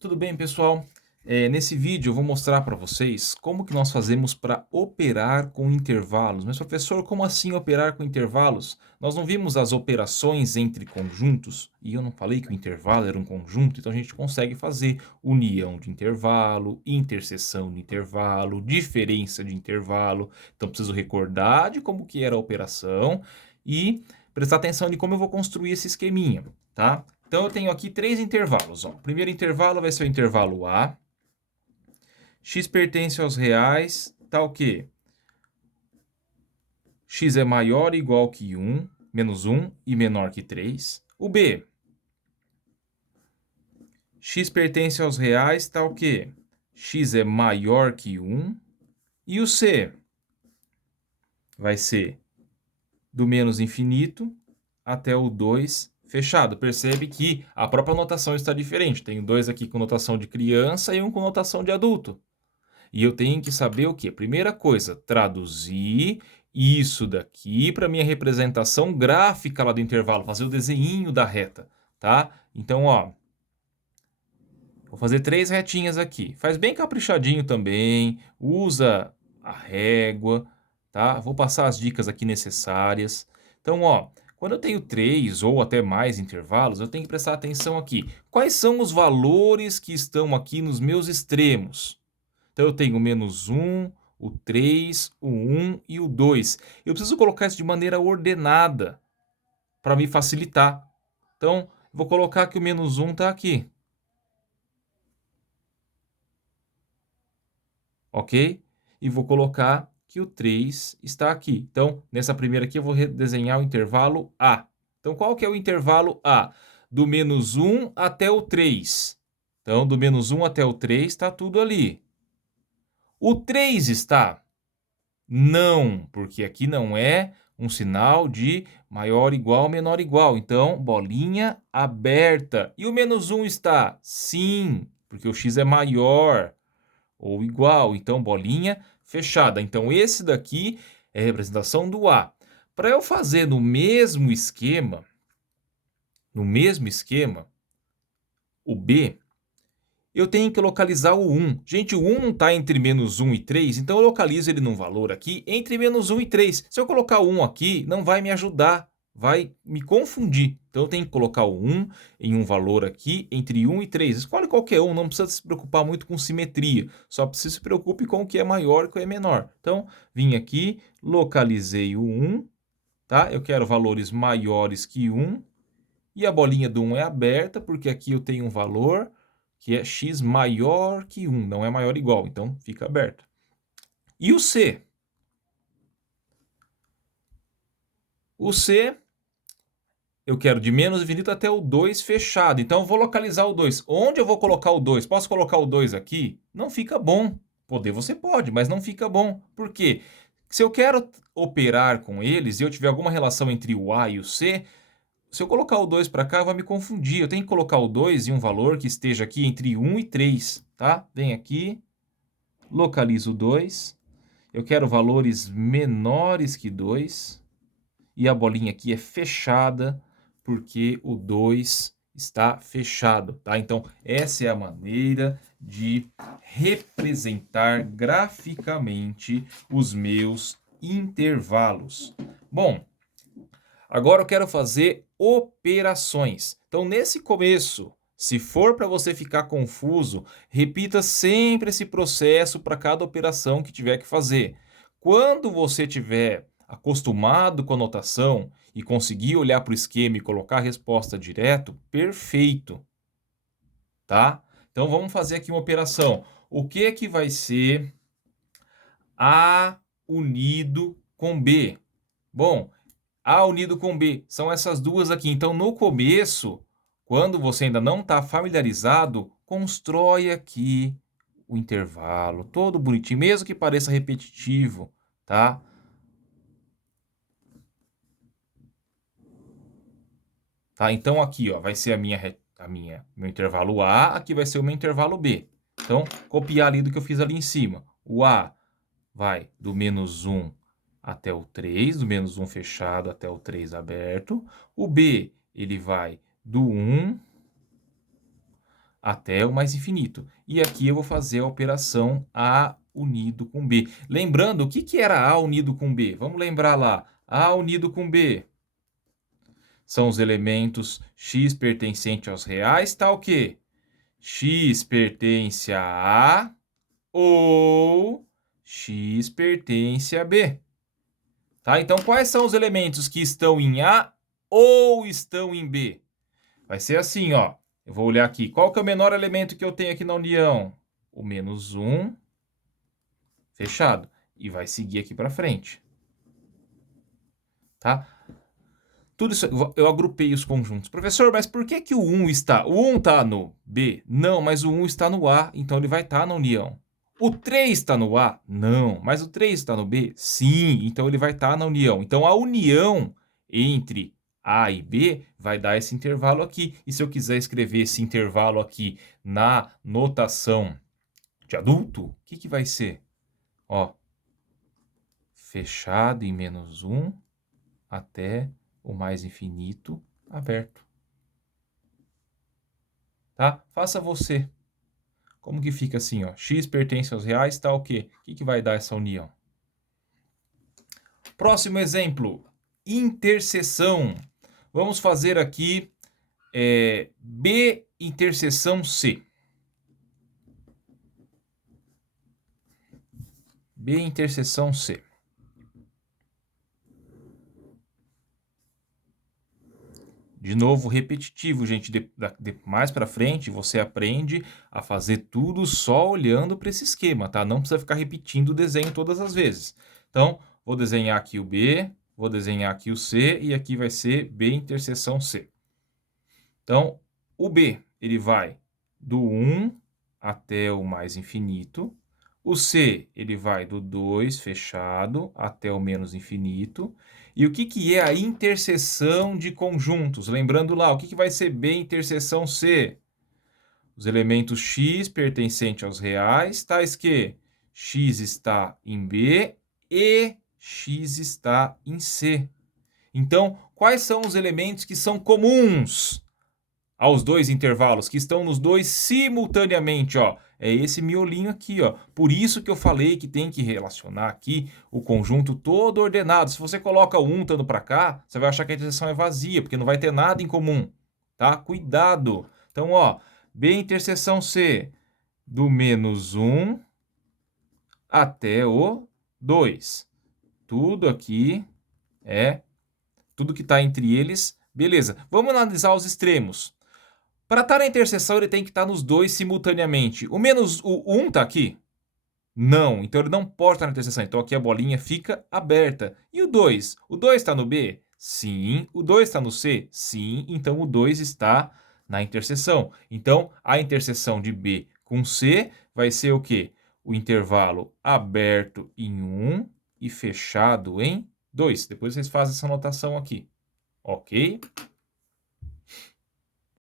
Tudo bem, pessoal? Nesse vídeo eu vou mostrar para vocês como que nós fazemos para operar com intervalos. Mas, professor, como assim operar com intervalos? Nós não vimos as operações entre conjuntos? E eu não falei que o intervalo era um conjunto? Então a gente consegue fazer união de intervalo, interseção de intervalo, diferença de intervalo. Então preciso recordar de como que era a operação e prestar atenção de como eu vou construir esse esqueminha, tá? Então eu tenho aqui três intervalos. Ó. O primeiro intervalo vai ser o intervalo A. X pertence aos reais, tá o quê? X é maior ou igual que 1, menos 1 e menor que 3. O B. X pertence aos reais, tá o quê? X é maior que 1. E o C vai ser do menos infinito até o 2 fechado. Percebe que a própria notação está diferente. Tenho dois aqui com notação de criança e um com notação de adulto. E eu tenho que saber o quê? Primeira coisa, traduzir isso daqui para minha representação gráfica lá do intervalo, fazer o desenho da reta, tá? Então, ó, vou fazer três retinhas aqui. Faz bem caprichadinho também, usa a régua, tá? Vou passar as dicas aqui necessárias. Então, ó, quando eu tenho três ou até mais intervalos, eu tenho que prestar atenção aqui. Quais são os valores que estão aqui nos meus extremos? Então eu tenho o menos 1, o 3, o 1 e o 2. Eu preciso colocar isso de maneira ordenada para me facilitar. Então, vou colocar que o menos 1 está aqui. Ok? E vou colocar que o 3 está aqui. Então, nessa primeira aqui eu vou desenhar o intervalo A. Então, qual que é o intervalo A? Do menos 1 até o 3. Então, do menos 1 até o 3 está tudo ali. O 3 está? Não, porque aqui não é um sinal de maior igual, menor igual. Então, bolinha aberta. E o menos 1 está? Sim, porque o x é maior ou igual. Então, bolinha fechada. Então, esse daqui é a representação do A. Para eu fazer no mesmo esquema, o B, eu tenho que localizar o 1. Gente, o 1 não está entre menos 1 e 3, então eu localizo ele num valor aqui entre menos 1 e 3. Se eu colocar o 1 aqui, não vai me ajudar, vai me confundir. Então eu tenho que colocar o 1 em um valor aqui entre 1 e 3. Escolhe qualquer um, não precisa se preocupar muito com simetria. Só se preocupe com o que é maior e o que é menor. Então, vim aqui, localizei o 1, tá? Eu quero valores maiores que 1. E a bolinha do 1 é aberta, porque aqui eu tenho um valor que é x maior que 1, não é maior ou igual, então fica aberto. E o C? O C, eu quero de menos infinito até o 2 fechado, então eu vou localizar o 2. Onde eu vou colocar o 2? Posso colocar o 2 aqui? Não fica bom. Poder você pode, mas não fica bom. Por quê? Se eu quero operar com eles e eu tiver alguma relação entre o A e o C, se eu colocar o 2 para cá, vai me confundir. Eu tenho que colocar o 2 em um valor que esteja aqui entre 1 e 3, tá? Vem aqui, localizo o 2. Eu quero valores menores que 2. E a bolinha aqui é fechada, porque o 2 está fechado, tá? Então, essa é a maneira de representar graficamente os meus intervalos. Bom, agora eu quero fazer operações. Então, nesse começo, se for para você ficar confuso, repita sempre esse processo para cada operação que tiver que fazer. Quando você tiver acostumado com a notação e conseguir olhar para o esquema e colocar a resposta direto, perfeito, tá? Então vamos fazer aqui uma operação. O que é que vai ser A unido com B? Bom, A unido com B, são essas duas aqui. Então, no começo, quando você ainda não está familiarizado, constrói aqui o intervalo, todo bonitinho, mesmo que pareça repetitivo, tá? Tá? Então, aqui, ó, vai ser meu intervalo A, aqui vai ser o meu intervalo B. Então, copiar ali do que eu fiz ali em cima. O A vai do menos 1 até o 3, do menos 1 fechado até o 3 aberto. O B, ele vai do 1 até o mais infinito. E aqui eu vou fazer a operação A unido com B. Lembrando, o que era A unido com B? Vamos lembrar lá. A unido com B são os elementos x pertencente aos reais, tá o quê? X pertence a A ou x pertence a B. Tá? Então, quais são os elementos que estão em A ou estão em B? Vai ser assim, ó. Eu vou olhar aqui. Qual que é o menor elemento que eu tenho aqui na união? O menos 1, fechado. E vai seguir aqui para frente. Tá? Tudo isso, eu agrupei os conjuntos. Professor, mas por que o 1 está? O 1 está no B? Não, mas o 1 está no A, então ele vai estar na união. O 3 está no A? Não, mas o 3 está no B? Sim, então ele vai estar na união. Então a união entre A e B vai dar esse intervalo aqui. E se eu quiser escrever esse intervalo aqui na notação de adulto, o que vai ser? Ó, fechado em menos 1 até o mais infinito aberto. Tá? Faça você. Como que fica assim, ó? X pertence aos reais, tá o quê? O que vai dar essa união? Próximo exemplo, interseção. Vamos fazer aqui B interseção C. B interseção C. De novo, repetitivo, gente. Mais para frente, você aprende a fazer tudo só olhando para esse esquema, tá? Não precisa ficar repetindo o desenho todas as vezes. Então, vou desenhar aqui o B, vou desenhar aqui o C, e aqui vai ser B interseção C. Então, o B, ele vai do 1 até o mais infinito. O C, ele vai do 2 fechado até o menos infinito. E o que é a interseção de conjuntos? Lembrando lá, o que vai ser B interseção C? Os elementos x pertencentes aos reais, tais que x está em B e x está em C. Então, quais são os elementos que são comuns aos dois intervalos, que estão nos dois simultaneamente, ó? É esse miolinho aqui, ó. Por isso que eu falei que tem que relacionar aqui o conjunto todo ordenado. Se você coloca o 1 estando para cá, você vai achar que a interseção é vazia, porque não vai ter nada em comum, tá? Cuidado. Então, ó, B interseção C, do menos 1 até o 2. Tudo aqui tudo que está entre eles. Beleza, vamos analisar os extremos. Para estar na interseção, ele tem que estar nos dois simultaneamente. O 1 está aqui? Não, então ele não pode estar na interseção. Então aqui a bolinha fica aberta. E o 2? O 2 está no B? Sim. O 2 está no C? Sim. Então o 2 está na interseção. Então a interseção de B com C vai ser o quê? O intervalo aberto em 1 e fechado em 2. Depois vocês fazem essa anotação aqui. Ok?